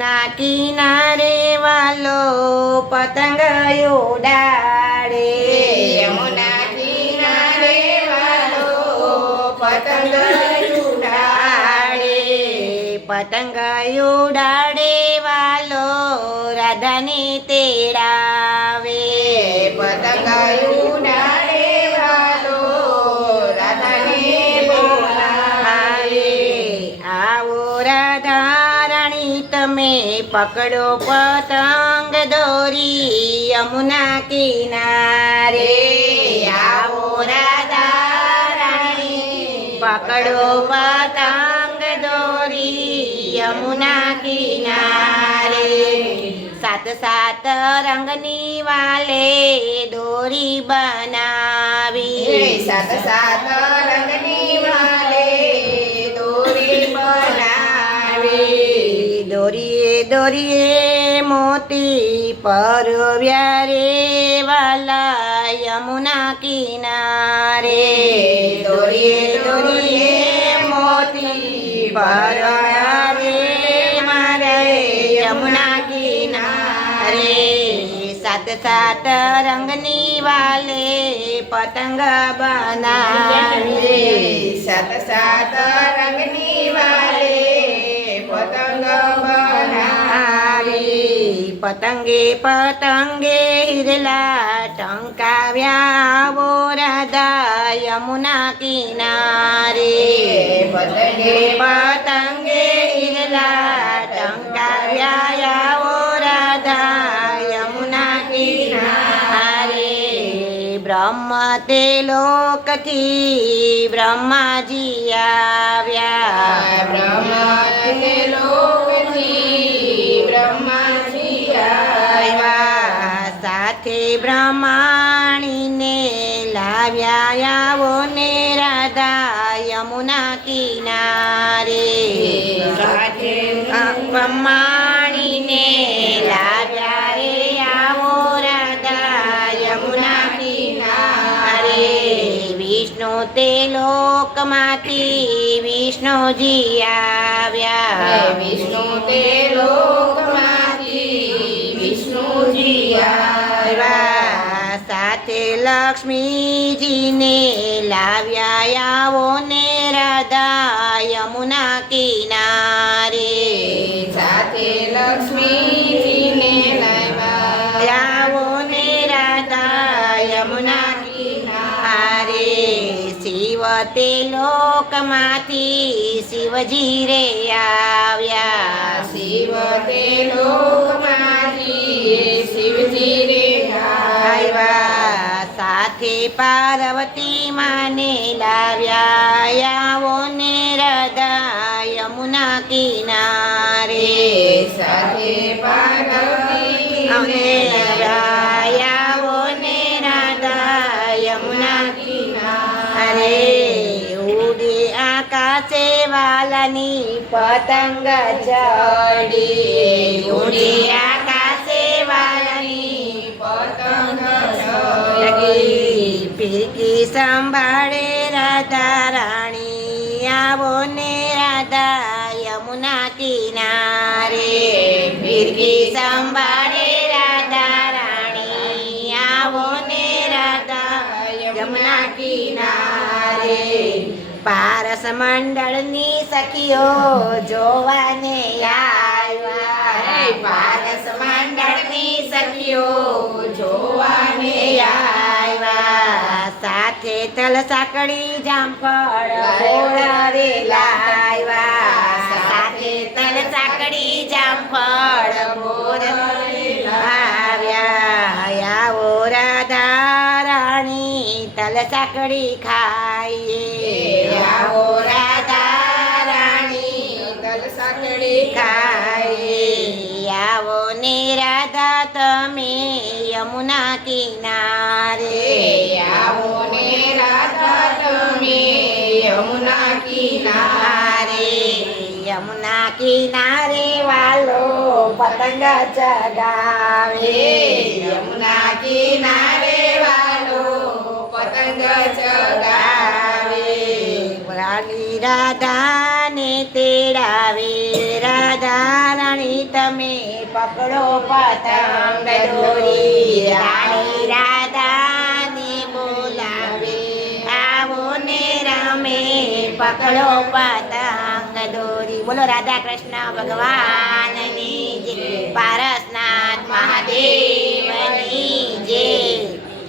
યમુના કિનારે વાલો પતંગ ઉડાડે યમુના કિનારે વાલો પતંગ ઉડાડે પતંગ ઉડાડે વાલો રાધાને તેડાવે પતંગ પકડો પતંગ દોરી, યમુના કિનારે આવો રાધારાણી પકડો પતંગ દોરી, યમુના કિનારે. સાત સાત રંગની વાલે દોરી બનાવી. સાત સાત દોરીએ મોતી પર વ્યારે વાલા યમુના કિનારે. દોરીએ દોરીએ મોતી પર વ્યારે મારે યમુના કિનારે. સાત સાત રંગની વાલે પતંગ બનાવે. સાત સાત રંગની વાલે પતંગે પતંગે હિરલા ટંકાવ્યા વો રાધા યમુના કિનારે. પતંગે પતંગે હિરલા ટંકાવ્યા વો રાધા યમુના કિનારે. બ્રહ્મ તે લોકથી બ્રહ્માજી આવ્યા. બ્રહ્માને લોકથી સાથે બ્રહ્માણીને લાવ્યા આવો ને રાધા યમુના કિનારે. સાથે બ્રહ્માણીને લાવ્યા રે આવો રાધા યમુના કિનારે. વિષ્ણુ તે લોકમાંથી વિષ્ણુજી આવ્યા. વિષ્ણુ તે લોકમાંથી લક્ષ્મીજીને લાવ્યા આવો ને રાધા યમુના કિનારે સાથે લક્ષ્મીજીને લાવ્યા આવો ને રાધા યમુના કિનારે શિવ તે લોકમાંથી શિવજી રે આવ્યા શિવ તે લોકમાંથી શિવજી રે આવ્યા સાથે પાર્વતી માને લાવ્યા ને યમુના કિનારે. સાથે પાર્વતી અમને લાવ્યા રાધા યમુના કિનારે. ઉડે આકાશે વાલાની પતંગ ચડી ઉડે પીકી સંભાળે રાધા રાણી. આવો ને રાધા, યમુના કિનારે. પીરકી સંભાળે રાધા રાણી. આવો ને રાધા, યમુના કિનારે. પારસ મંડળની સખીઓ જોવાને આવ્યા. પારસ મંડળની સખીઓ જોવાને આવ્યા. સાથે તલ સાકડી જામફળ ઘોડા લાવ્યા. સાથે તલ સાકડી જામફળ આવ્યા આવો રાધા રાણી તલ સાકડી ખાઈએ. આવો ને રાધા તમે યમુના કિનારે આવો ને રાધા તમે યમુના કિનારે યમુના કિનારે વાલો પતંગ ચગાવે યમુના કિનારે વાલો પતંગ ચગાવે વાલી રાધાને તેડાવે રાધા રાણી તમે પકડો પતંગ દોરી. રાણી રાધાને બોલાવે. આવો ને રમે પકડો પતંગ દોરી. બોલો રાધા કૃષ્ણ ભગવાન ભગવાનની જે પારસનાથ મહાદેવની જે